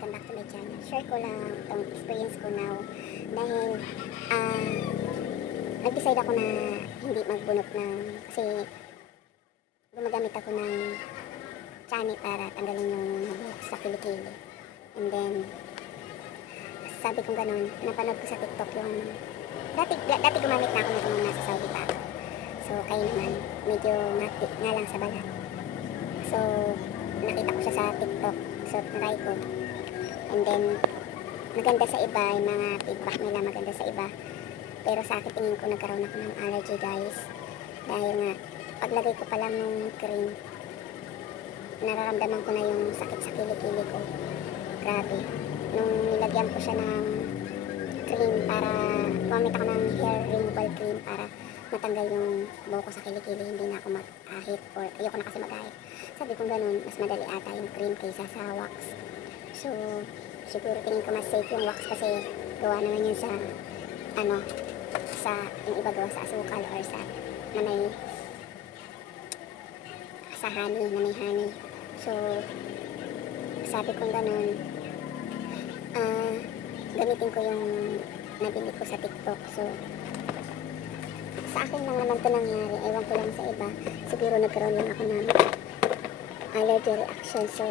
welcome back to my channel. Share ko lang itong experience ko now dahil nag-decide ako na hindi magbunot ng kasi gumagamit ako ng chani para tanggalin yung buhok sa kilikili. And then sabi kong ganun, napanood ko sa TikTok yung dati gumamit na ako nung nasa Saudi pa ako. So kayo naman medyo mati nga lang sa balat. So nakita ko siya sa TikTok, so try ko. And then maganda sa iba, yung mga feedback nila maganda sa iba. Pero sa akin tingin ko nagkaroon ako ng allergy guys. Dahil nga paglagay ko pa lang ng cream, nararamdaman ko na yung sakit sa kilikili ko. Grabe. Nung nilagyan ko siya ng cream para gumamit ako ng hair removal cream para matanggal yung buhok ko sa kilikili, hindi na ako mag-ahit or ayoko na kasi mag-ahit. Sabi kong ganun, mas madali ata yung cream kaysa sa wax. So, siguro tingin ko mas safe yung wax kasi gawa naman yun sa yung iba gawa sa asukal or sa na may sa honey, na may honey. So, sabi kong ganun, gamitin ko yung nabili ko sa TikTok. So, sa akin lang naman ito nangyari. Ewan ko lang sa iba. Siguro nagkaroon lang ako ng allergy reaction. So,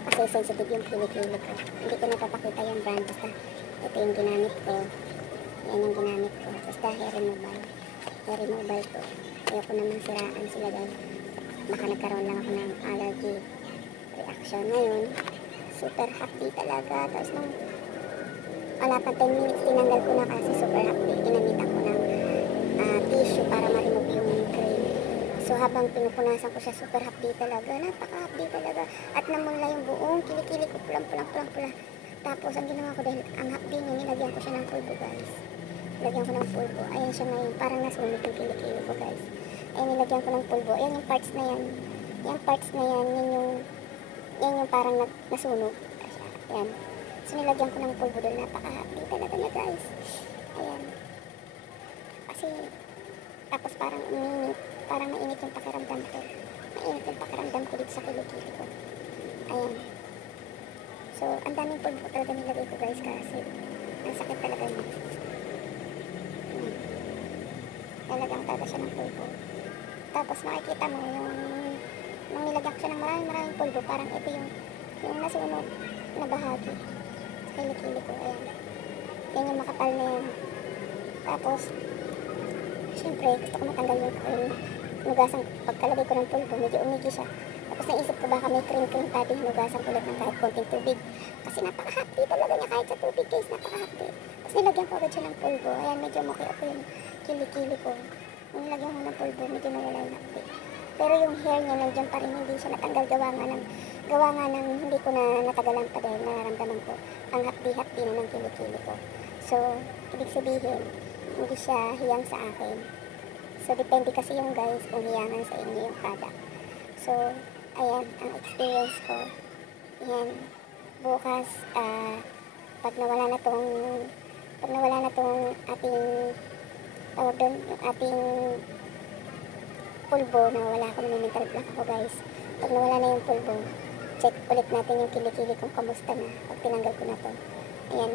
kasi sensitive yung kilikili ko. Hindi ko napapakita yung brand. Basta ito yung ginamit ko. Yan yung ginamit ko. Basta hair removal. Hair removal to. Ayoko namang siraan sila dahil baka nagkaroon lang ako ng allergy reaction. Ngayon, super happy talaga. Tapos nung wala pa 10 minutes, tinanggal ko na kasi super happy. Ginamitan ko ng tissue para ma-remove yung cream. So habang pinupunasan ko siya, super happy talaga. Napaka-happy talaga. At namula yung buong kilikili ko, pulang-pula. Tapos ang ginawa ko dahil ang happy niya, nilagyan ko siya ng pulbo guys. Nilagyan ko ng pulbo. Ayan siya ngayon. Parang nasunog yung kilikili ko guys. Ayan, nilagyan ko ng pulbo. Ayan yung parts na yan. Yung parts na yan, yan yung parang nasunog. Ayan. So nilagyan ko ng pulbo dahil napaka-happy talaga niya guys. Ayan. Kasi tapos parang mainit yung pakiramdam ko. Mainit yung pakiramdam ko dito sa kilikili ko. Ayan. So, ang daming pulbo talaga nilagay ko guys kasi ang sakit talaga niya. Nalagyan talaga siya ng pulbo. Tapos makikita mo yung nung nilagyan ko siya ng maraming pulbo, parang ito yung nasunog na bahagi sa kilikili ko. Ayan. Yan yung makapal na yan. Tapos siyempre, gusto ko matanggal yung nugasan. Pagkalagay ko ng pulbo, medyo umigi siya. Tapos naisip ko baka may cream pa din, nugasan ulit ng kahit konting tubig. Kasi napaka-happy talaga niya kahit sa tubig guys, napaka-happy. Tapos nilagyan ko agad siya ng pulbo. Ayan, medyo mukhi ako yung kilikili ko. Nung nilagyan ko ng pulbo, medyo nawala yung happy. Pero yung hair niya nandiyan pa rin, hindi siya natanggal. Gawa nga ng hindi ko na natagalan pa dahil nararamdaman ko ang happy na ng kilikili ko. So, ibig sabihin, hindi siya hiyang sa akin. So, depende kasi yung guys kung hiyangan sa inyo yung product. So, ayan, ang experience ko. Ayan, bukas, pag nawala na tong ating, tawag doon, yung ating pulbo, nawala ako ng mental block ako guys. Pag nawala na yung pulbo, check ulit natin yung kilikili kung kamusta na pag tinanggal ko na to. Ayan,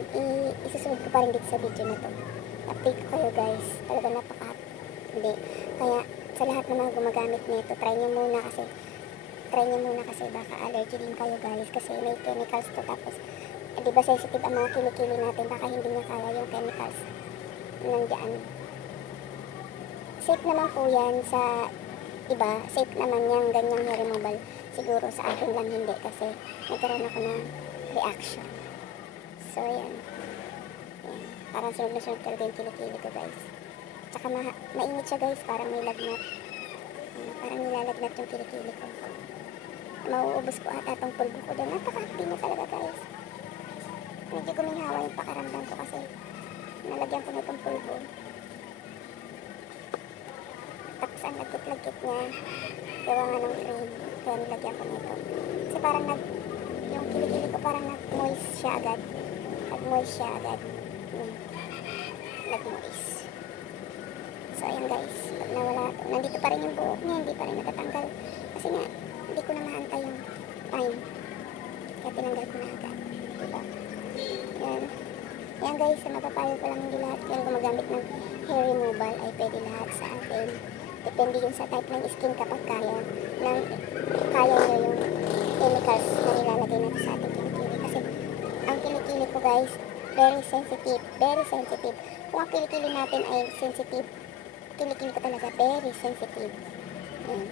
isusunod ko pa rin dito sa video na to. Update ko kayo guys. Talaga napaka-hindi. Kaya sa lahat ng mga gumagamit nito, try nyo muna kasi baka allergy din kayo guys kasi may chemicals to. Tapos di ba sensitive ang mga kilikili natin, baka hindi niya kaya yung chemicals nandiyan. Safe naman po yan sa iba. Safe naman yung ganyang hair removal. Siguro sa akin lang hindi kasi nagkaroon ako ng reaction. So yan. Parang sunog na sunog talaga yung kilikili ko guys. Tsaka mainit siya guys, parang may lagnat. Parang nilalagnat yung kilikili ko. Mauubos ko ata itong pulbo ko dyan. Napaka-happy na talaga guys. Medyo guminhawa yung pakaramdam ko kasi nalagyan ko na itong pulbo. Tapos ang lagkit-lagkit niya, gawa nga ng cream. Kaya nilagyan ko nito. Kasi parang yung kilikili ko parang nag-moist siya agad. Nag-moist. So ayan guys, pag nawala ito, nandito pa rin yung buhok niya, hindi pa rin natatanggal. Kasi nga, hindi ko na mahantay yung time. Kaya tinanggal ko na agad. diba? Yan. Yan guys, sa mapapayo ko lang hindi lahat yan gumagamit ng hair removal ay pwede lahat sa atin. Depende yun sa type ng skin kapag kaya nyo yung chemicals na nilalagay natin sa ating kilikili. Kasi ang kilikili ko guys, very sensitive, very sensitive. Kung ang kilikili natin ay sensitive, kilikili ko talaga very sensitive. Yan.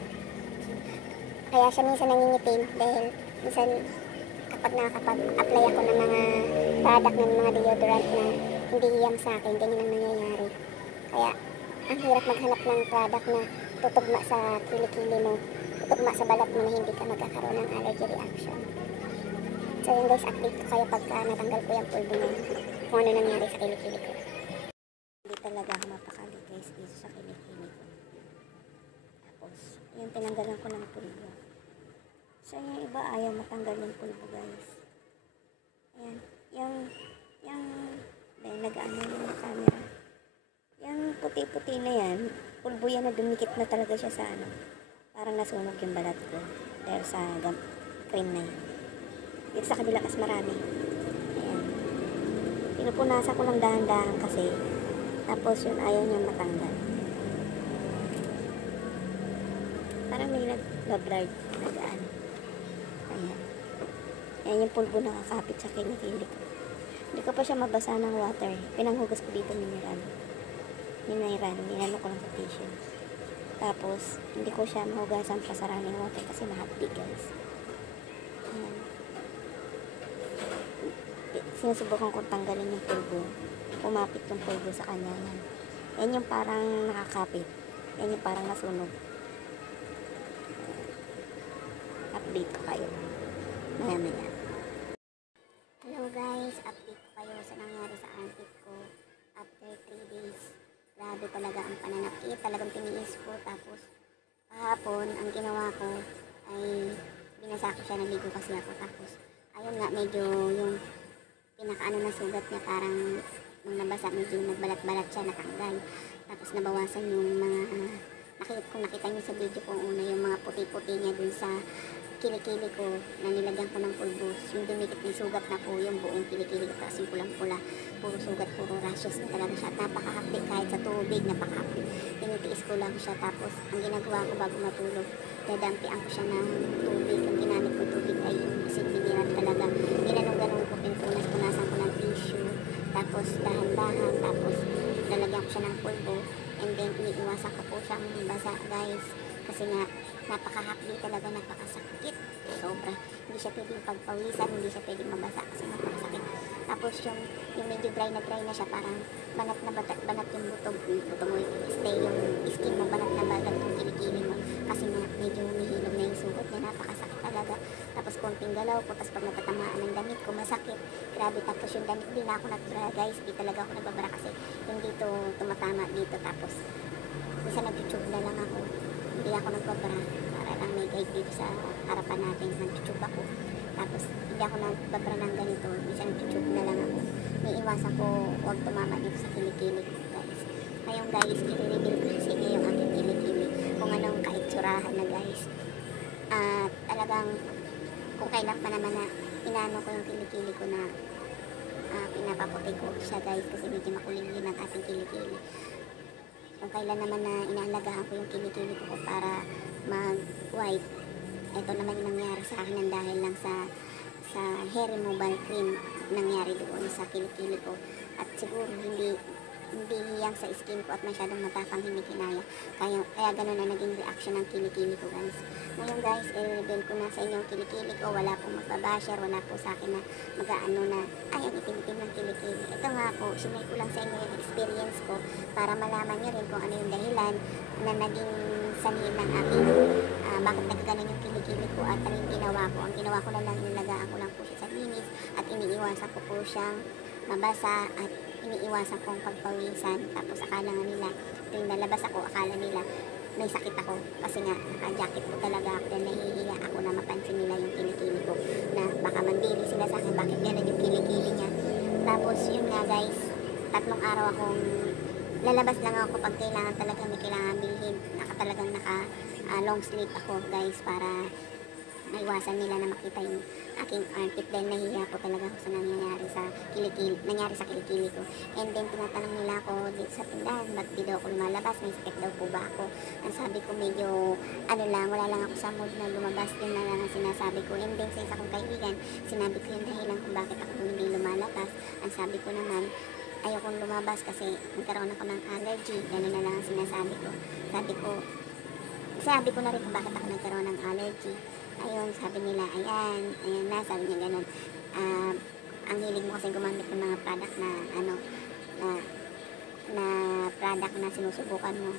Kaya siya minsan nangingitim dahil minsan kapag nakakapag-apply ako ng mga product ng mga deodorant na hindi hiyang sa akin, ganyan ang nangyayari. Kaya ang hirap maghanap ng product na tutugma sa kilikili mo, tutugma sa balat mo na hindi ka magkakaroon ng allergy reaction. So yun guys, update ko kayo pagka natanggal ko yung pulbo na kung ano nangyari sa kilikili ko. Hindi talaga ako mapakali guys dito sa kilikili ko. Tapos, yung tinanggalan ko ng pulbo. So yung iba ayaw matanggal yung pulbo guys. Ayan, nag-ano yung camera. Yung puti-puti na yan, pulbo yan na dumikit na talaga siya sa ano. Parang nasunog yung balat ko dahil sa cream na yan. Dito sa kabila mas marami. Ayan. Pinupunasan ko lang dahan-dahan kasi. Tapos yun ayaw niya matanggal. Parang may nag-blood. Nag-ano. Ayan. Ayan yung pulbo nakakapit sa kilikili ko. Hindi ko pa siya mabasa ng water. Pinanghugas ko dito mineral. Ninano ko lang sa tissue. Tapos, hindi ko siya mahugasan pa sa running water kasi mahapdi guys. Ayan. Sinusubukan kong tanggalin yung pulbo. Pumapit yung pulbo sa kanya. Yan. Yan yung parang nakakapit. Yan yung parang nasunog. Update ko kayo. Maya. Hello guys, update ko kayo sa nangyari sa armpit ko after 3 days. Grabe talaga ang pananakit, talagang tiniis ko. Tapos kahapon ang ginawa ko ay binasa ko siya, naligo kasi ako. Tapos ayun nga, medyo yung pinakaano na sugat niya parang nung nabasa medyo nagbalat-balat siya, natanggal. Tapos nabawasan yung mga nakita niyo sa video ko una, yung mga puti-puti niya dun sa kilikili ko na nilagyan ko ng pulbo. Yung dumikit na sugat na po yung buong kilikili ko, kasi pulang-pula, puro sugat, puro rashes na talaga siya. Napakahapdi kahit sa tubig, napakahapdi. Tinitiis ko lang siya. Tapos ang ginagawa ko bago matulog, dadampian ko siya ng tubig. Ang ginamit ko tubig ay yung asin mineral talaga. Ginanong-ganon ko, punasan ko ng tissue. Tapos dahan-dahan, tapos lalagyan ko siya ng pulbo. And then iniiwasan ko po siyang basa guys. Kasi nga, napakahapdi talaga, napakasakit. Sobra. Hindi siya pwedeng pagpawisan, hindi siya pwedeng mabasa kasi napakasakit. Tapos yung medyo dry na siya, parang banat yung buto mo, stay yung skin mo, banat yung kilikili mo. Kasi nga, medyo humihilom na yung sugat niya, napakasakit talaga. Tapos konting galaw ko, tapos pag natatamaan ng damit ko, masakit. Grabe, tapos yung damit, hindi na ako nagbara guys, di talaga ako nagbabara kasi yung dito, tumatama dito. Tapos, isa nag-tube na lang ako. Hindi ako nagbabara para lang may guide dito sa harapan natin. Nag-tube ako. Tapos hindi ako nagbabara ng ganito. Minsan nag-tube na lang ako. May iwasan ko huwag tumama dito sa kilikili ko guys. Ngayon guys, i-reveal ko sa inyo yung aking kilikili. Kung anong kaitsurahan na guys. At talagang kung kailan pa naman na inano ko yung kilikili ko na pinapaputi ko siya guys. Kasi medyo makulimlim ang ating kilikili. Kung kailan naman na inaalagaan ko yung kilikili ko para mag-white, ito naman yung nangyari sa akin ng dahil lang sa hair removal cream nangyari doon sa kilikili ko. At siguro hindi hiyang sa skin ko at masyadong matapang, hindi kinaya. Kaya ganun na naging reaction ng kilikili ko guys. Ngayon guys, i-reveal ko na sa inyo yung kilikili ko. Wala pong magbabasher, wala po sa akin na mag-aano na ay ang itim-itim ng kilikili. Ito nga po, sinay ko lang sa inyo yung experience ko para malaman nyo rin kung ano yung dahilan na naging sanhin ng aking bakit nagkaganon yung kilikili ko at ano yung ginawa ko. Ang ginawa ko na lang, nilagaan ko lang po siya sa linis at iniiwasan ko po siyang mabasa at iniiwasan kong pagpawisan. Tapos akala nga nila, tuwing nalabas ako, akala nila may sakit ako. Kasi nga, naka-jacket ko talaga ako dahil nahihiya ako na mapansin nila yung kilikili ko. Na baka mandiri sila sa akin, bakit gano'n yung kilikili niya. Tapos yun nga guys, 3 araw akong lalabas lang ako pag kailangan talaga, may kailangan bilhin. Talagang naka long sleeve ako guys para maiwasan nila na makita yung aking armpit dahil nahihiya po talaga ako sa nangyayari sa kilikili ko. And then tinatanong nila ako dito sa tindahan, ba't di daw ako lumalabas, may sakit daw po ba ako? Ang sabi ko medyo wala lang ako sa mood na lumabas, din na lang ang sinasabi ko. And then sa isa kong kaibigan, sinabi ko yung dahilan kung bakit ako hindi lumalabas. Ang sabi ko naman, ayokong lumabas kasi nagkaroon ako ng allergy, gano'n na lang ang sinasabi ko. Sabi ko na rin kung bakit ako nagkaroon ng allergy. Ayun, sabi nila, ayan na, sabi niya gano'n. Ang hilig mo kasi gumamit ng mga product na na product na sinusubukan mo.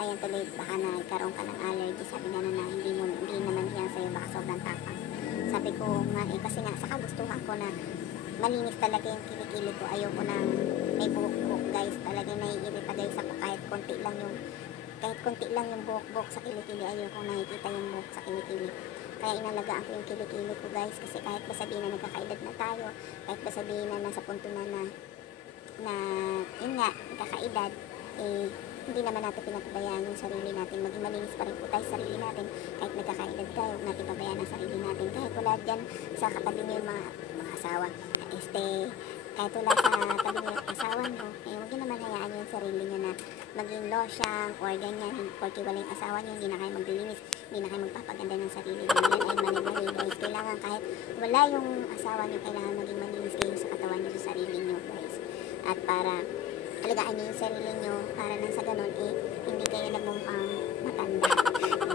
Ayan tuloy, baka nagkaroon ka ng allergy. Sabi nga na hindi naman yan sa'yo, baka sobrang tapang. Sabi ko nga kasi nga sa kagustuhan ko na malinis talaga yung kilikili ko. Ayoko nang may buhok-buhok guys. Talaga naiirita guys ako kahit konti lang yung buhok-buhok sa kilikili. Ayoko nakikita yung buhok sa kilikili. Kaya inalagaan ko yung kilikili ko guys. Kasi kahit ba sabihin na nagkakaedad na tayo, kahit ba sabihin na nasa punto na yun nga, nagkakaedad, hindi naman natin pinapabayaan yung sarili natin. Maging malinis pa rin po tayo sa sarili natin. Kahit nagkakaedad tayo, huwag natin pabayaan ang sarili natin. Kahit wala dyan sa katabi nyo yung mga asawa, kahit wala sa katabi nyo yung asawa nyo, huwag nyo naman hayaan yung sarili nyo na maging losyang or ganyan. Porque wala yung asawa nyo, hindi na kayo maglilinis, hindi na kayo magpapaganda ng sarili nyo. Yan ay mali-mali guys. Kailangan kahit wala yung asawa nyo, kailangan maging malinis kayo sa katawan nyo, sa sarili nyo guys. At para alagaan nyo yung sarili nyo para nang sa ganun hindi kayo nagmukhang matanda.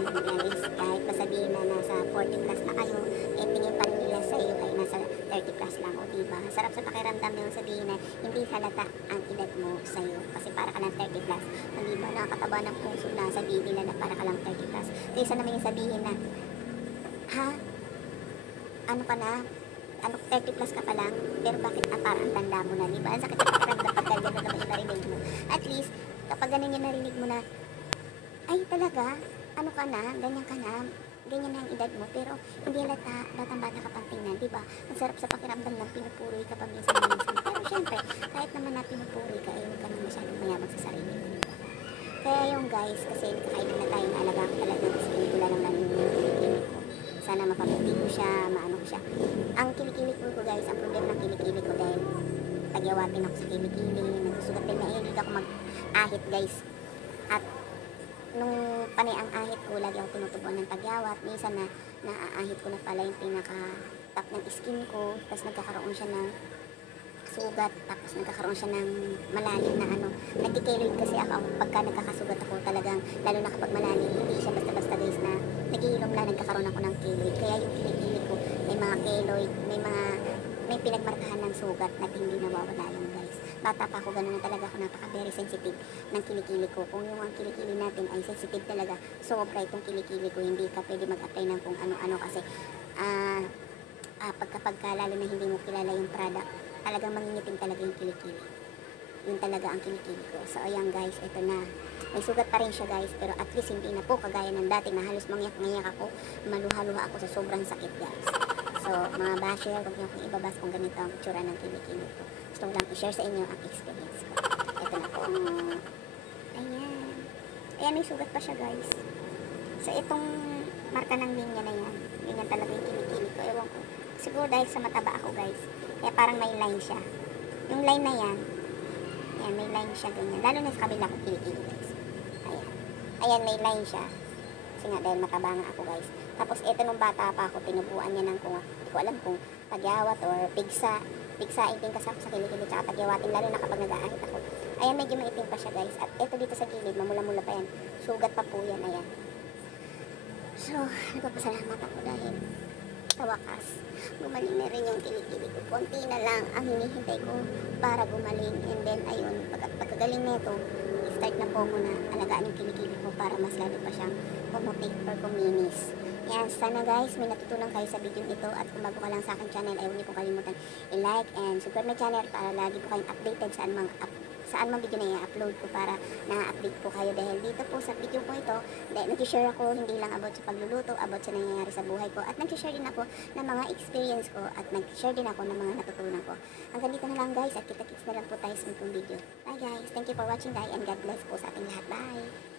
Guys, kahit pasabihin na nasa 40 plus na kayo, tingin pa rin nila sa iyo ay nasa 30 plus lang, o diba? Sarap sa pakiramdam yung sabihin na hindi halata ang edad mo sa iyo kasi para ka lang 30 plus. Hindi ba nakakataba ng puso na sabihin nila na para ka lang 30 plus? Kaysa naman yung sabihin na ano ka na, 30 plus ka pa lang, pero bakit parang ang tanda mo na, di ba? Ang sakit na pakiramdam pagka gano'n naman yung narinig mo. At least, kapag gano'n yung narinig mo na, ay talaga, ano ka na, ganyan na ang edad mo, pero hindi halata, batang-bata ka pang tingnan, di ba? Ang sarap sa pakiramdam ng pinupuri ka pa minsan. Pero syempre, kahit naman na pinupuri ka, huwag ka na masyadong mayabang sa sarili mo, di ba? Kaya yung guys, kasi nakakaibig na tayo na alaga ko talaga, kasi hindi ko lang yung kilikili ko. Sana mapaputi ko siya, maano ko siya. Ang kilikili ko guys, ang problema ng kilikili ko dahil tagyawatin ako sa kilikili, nagsusugat din na hindi ako mag-ahit guys. At nung panay ang ahit ko, lagi ako tinutubuan ng tagyawat. Minsan na naaahit ko na pala yung pinaka-top ng skin ko, tapos nagkakaroon siya ng sugat, tapos nagkakaroon siya ng malalim na nagkikeloid kasi ako pagka nagkakasugat ako talagang, lalo na kapag malalim, hindi siya basta-basta guys na nagihilom lang, nagkakaroon ako ng keloid. Kaya yung kilikili ko may mga keloid, may pinagmarkahan ng sugat na hindi nawawala yung guys. Bata pa ako, gano'n na talaga ako, very sensitive ng kilikili ko. Kung yung ang kilikili natin ay sensitive talaga, sobra itong kilikili ko, hindi ka pwede mag-apply ng kung ano-ano kasi pagka lalo na hindi mo kilala yung product, talagang mangingitim talaga yung kilikili. Yun talaga ang kilikili ko. So ayan guys, ito na. May sugat pa rin siya guys, pero at least hindi na po kagaya ng dati na halos mangyak-ngyak ako, maluha-luha ako sa sobrang sakit guys. So mga basher, huwag niyo akong ibabas kung ganito ang tsura ng kilikili ko. Gusto ko lang i-share sa inyo ang experience ko. Ito na po. Ayan. Ayan, may sugat pa siya guys. So itong marka ng linya na yan, ganyan talaga yung kilikili ko. Ewan ko. Siguro dahil sa mataba ako guys. Kaya parang may line siya. Yung line na yan, ayan, may line siya ganyan. Lalo na sa kabila ko kilikili guys. Ayan. Ayan, may line siya. Kasi nga dahil mataba nga ako guys. Tapos ito nung bata pa ako, tinubuan niya ng hindi ko alam kung tagyawat or pigsa. Pigsain din kasi ako sa kilikili tsaka tagyawatin, lalo na kapag nag-aahit ako. Ayan, medyo maitim pa siya guys. At ito dito sa gilid, mamula-mula pa yan. Sugat pa po yan, ayan. So, nagpapasalamat ako dahil sa wakas, gumaling na rin yung kilikili ko. Konti na lang ang hinihintay ko para gumaling. And then, ayun, pagkagaling nito, start na po muna alagaan yung kilikili ko para mas lalo pa siyang pumutik or kuminis. Yan, sana guys, may natutunan kayo sa video ito. At kung bago ka lang sa aking channel, ay huwag niyo pong kalimutan i-like and subscribe my channel para lagi po kayong updated saan mang video na i-upload ko para na-update po kayo. Dahil dito po sa video ko ito, nag-share ako hindi lang about sa pagluluto, about sa nangyayari sa buhay ko. At nag-share din ako ng mga experience ko at nag-share din ako ng mga natutunan ko. Hanggang dito na lang guys at kita-kits na lang po tayo sa itong video. Bye guys! Thank you for watching guys and God bless po sa ating lahat. Bye!